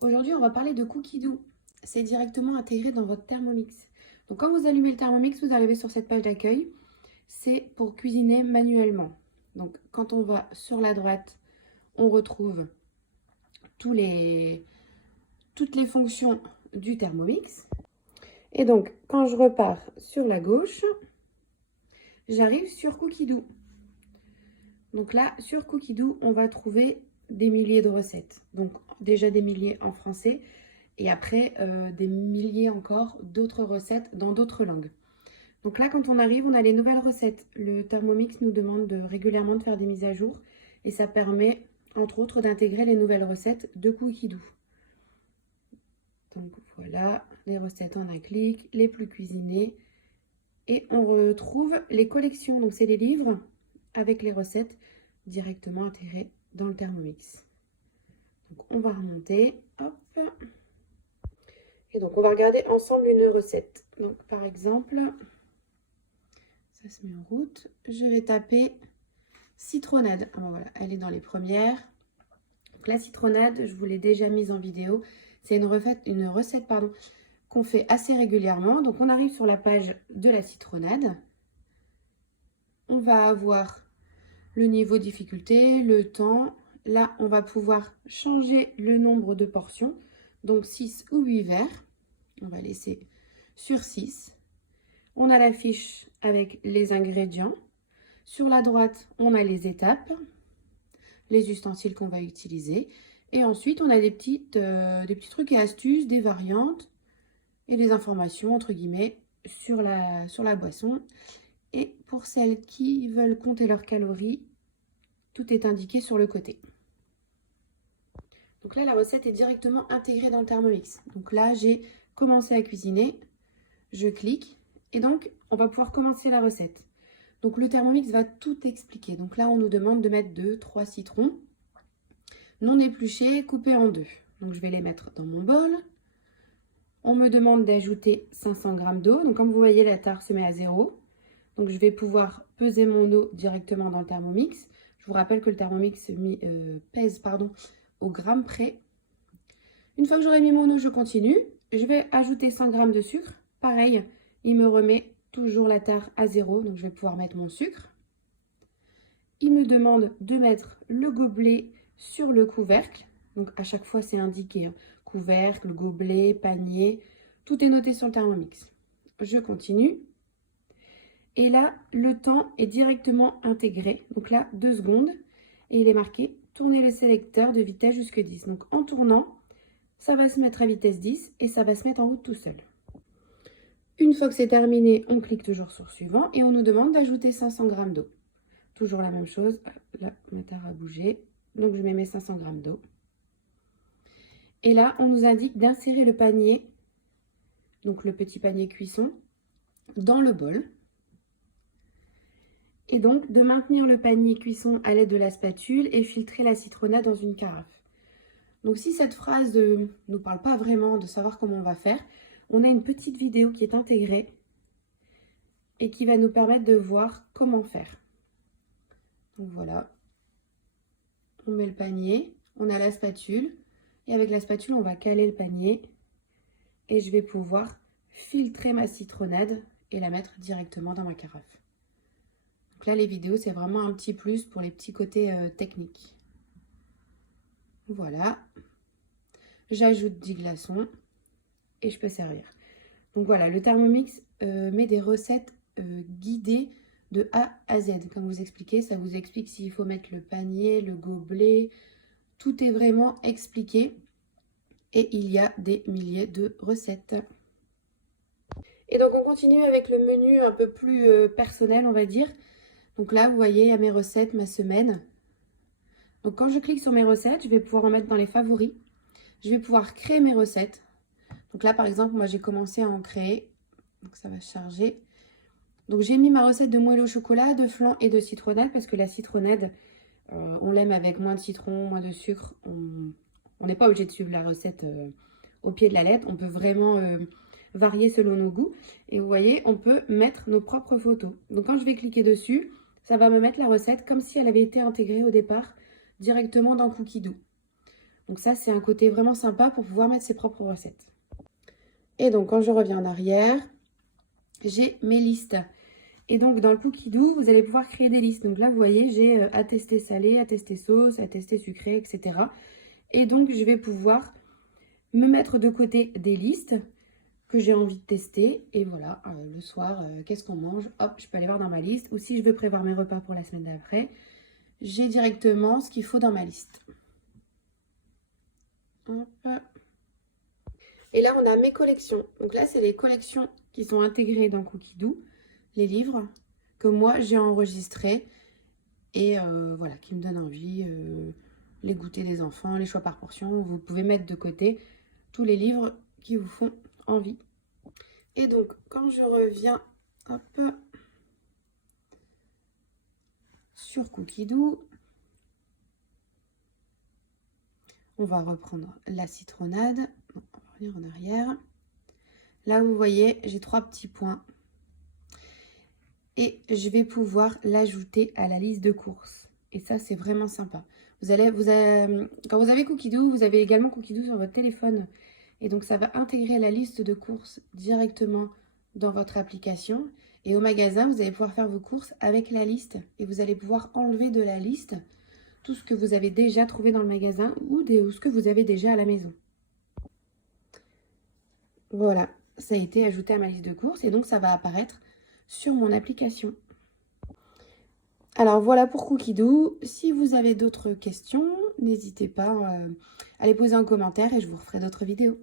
Aujourd'hui, on va parler de Cookie Dough. C'est directement intégré dans votre Thermomix. Donc quand vous allumez le Thermomix, vous arrivez sur cette page d'accueil. C'est pour cuisiner manuellement. Donc quand on va sur la droite, on retrouve toutes les fonctions du Thermomix. Et donc quand je repars sur la gauche, j'arrive sur Cookie Dough. Donc là, sur Cookie Dough, on va trouver des milliers de recettes. Donc déjà des milliers en français et après des milliers encore d'autres recettes dans d'autres langues. Donc là, quand on arrive, on a les nouvelles recettes. Le Thermomix nous demande régulièrement de faire des mises à jour et ça permet, entre autres, d'intégrer les nouvelles recettes de Cookie Dough. Donc voilà, les recettes en un clic, les plus cuisinées. Et on retrouve les collections. Donc c'est les livres avec les recettes directement intégrées dans le Thermomix. Donc on va remonter, hop. Et donc on va regarder ensemble une recette. Donc par exemple, ça se met en route. Je vais taper citronnade. Ah ben voilà, elle est dans les premières. Donc la citronnade, je vous l'ai déjà mise en vidéo. C'est une recette qu'on fait assez régulièrement. Donc on arrive sur la page de la citronnade. On va avoir le niveau de difficulté, le temps. Là, on va pouvoir changer le nombre de portions. Donc 6 ou 8 verres. On va laisser sur 6. On a la fiche avec les ingrédients. Sur la droite, on a les étapes, les ustensiles qu'on va utiliser. Et ensuite, on a des petits trucs et astuces, des variantes et des informations, entre guillemets, sur la boisson. Et pour celles qui veulent compter leurs calories, tout est indiqué sur le côté. Donc là, la recette est directement intégrée dans le Thermomix. Donc là, j'ai commencé à cuisiner. Je clique et donc, on va pouvoir commencer la recette. Donc le Thermomix va tout expliquer. Donc là, on nous demande de mettre 2-3 citrons non épluchés, coupés en deux. Donc je vais les mettre dans mon bol. On me demande d'ajouter 500 g d'eau. Donc comme vous voyez, la tare se met à 0. Donc je vais pouvoir peser mon eau directement dans le Thermomix. Je vous rappelle que le Thermomix pèse au gramme près. Une fois que j'aurai mis mon eau, je continue. Je vais ajouter 100 g de sucre. Pareil, il me remet toujours la tare à 0. Donc je vais pouvoir mettre mon sucre. Il me demande de mettre le gobelet sur le couvercle. Donc à chaque fois, c'est indiqué. Hein. Couvercle, gobelet, panier. Tout est noté sur le Thermomix. Je continue. Et là, le temps est directement intégré. Donc là, 2 secondes. Et il est marqué tourner le sélecteur de vitesse jusque 10. Donc en tournant, ça va se mettre à vitesse 10 et ça va se mettre en route tout seul. Une fois que c'est terminé, on clique toujours sur suivant et on nous demande d'ajouter 500 g d'eau. Toujours la même chose. Là, ma tare a bougé. Donc je mets mes 500 g d'eau. Et là, on nous indique d'insérer le panier, donc le petit panier cuisson, dans le bol. Et donc de maintenir le panier cuisson à l'aide de la spatule et filtrer la citronnade dans une carafe. Donc si cette phrase ne nous parle pas vraiment de savoir comment on va faire, on a une petite vidéo qui est intégrée et qui va nous permettre de voir comment faire. Donc voilà, on met le panier, on a la spatule et avec la spatule on va caler le panier et je vais pouvoir filtrer ma citronnade et la mettre directement dans ma carafe. Donc là les vidéos c'est vraiment un petit plus pour les petits côtés techniques. Voilà, j'ajoute 10 glaçons et je peux servir. Donc voilà, le Thermomix met des recettes guidées de A à Z. Comme vous expliquez, ça vous explique s'il faut mettre le panier, le gobelet. Tout est vraiment expliqué. Et il y a des milliers de recettes. Et donc on continue avec le menu un peu plus personnel, on va dire. Donc là, vous voyez, il y a mes recettes, ma semaine. Donc quand je clique sur mes recettes, je vais pouvoir en mettre dans les favoris. Je vais pouvoir créer mes recettes. Donc là, par exemple, moi, j'ai commencé à en créer. Donc ça va charger. Donc j'ai mis ma recette de moelle au chocolat, de flan et de citronnade parce que la citronnade, on l'aime avec moins de citron, moins de sucre. On n'est pas obligé de suivre la recette au pied de la lettre. On peut vraiment varier selon nos goûts. Et vous voyez, on peut mettre nos propres photos. Donc quand je vais cliquer dessus, ça va me mettre la recette comme si elle avait été intégrée au départ directement dans Cookie Dough. Donc ça, c'est un côté vraiment sympa pour pouvoir mettre ses propres recettes. Et donc, quand je reviens en arrière, j'ai mes listes. Et donc, dans le Cookidoo, vous allez pouvoir créer des listes. Donc là, vous voyez, j'ai à tester salé, à tester sauce, à tester sucré, etc. Et donc, je vais pouvoir me mettre de côté des listes que j'ai envie de tester. Et voilà, le soir, qu'est-ce qu'on mange? Hop, je peux aller voir dans ma liste. Ou si je veux prévoir mes repas pour la semaine d'après, j'ai directement ce qu'il faut dans ma liste. Hop. Et là, on a mes collections. Donc là, c'est les collections qui sont intégrées dans Cookidoo, les livres que moi, j'ai enregistrés et voilà, qui me donnent envie. Les goûters des enfants, les choix par portion. Vous pouvez mettre de côté tous les livres qui vous font envie. Et donc, quand je reviens un peu sur Cookidoo, on va reprendre la citronnade. On va revenir en arrière. Là, vous voyez, j'ai 3 petits points. Et je vais pouvoir l'ajouter à la liste de courses. Et ça, c'est vraiment sympa. Quand vous avez Cookidoo, vous avez également Cookidoo sur votre téléphone. Et donc, ça va intégrer la liste de courses directement dans votre application. Et au magasin, vous allez pouvoir faire vos courses avec la liste. Et vous allez pouvoir enlever de la liste tout ce que vous avez déjà trouvé dans le magasin ou ce que vous avez déjà à la maison. Voilà, ça a été ajouté à ma liste de courses et donc ça va apparaître sur mon application. Alors voilà pour Cookidoo. Si vous avez d'autres questions, n'hésitez pas à les poser en commentaire et je vous referai d'autres vidéos.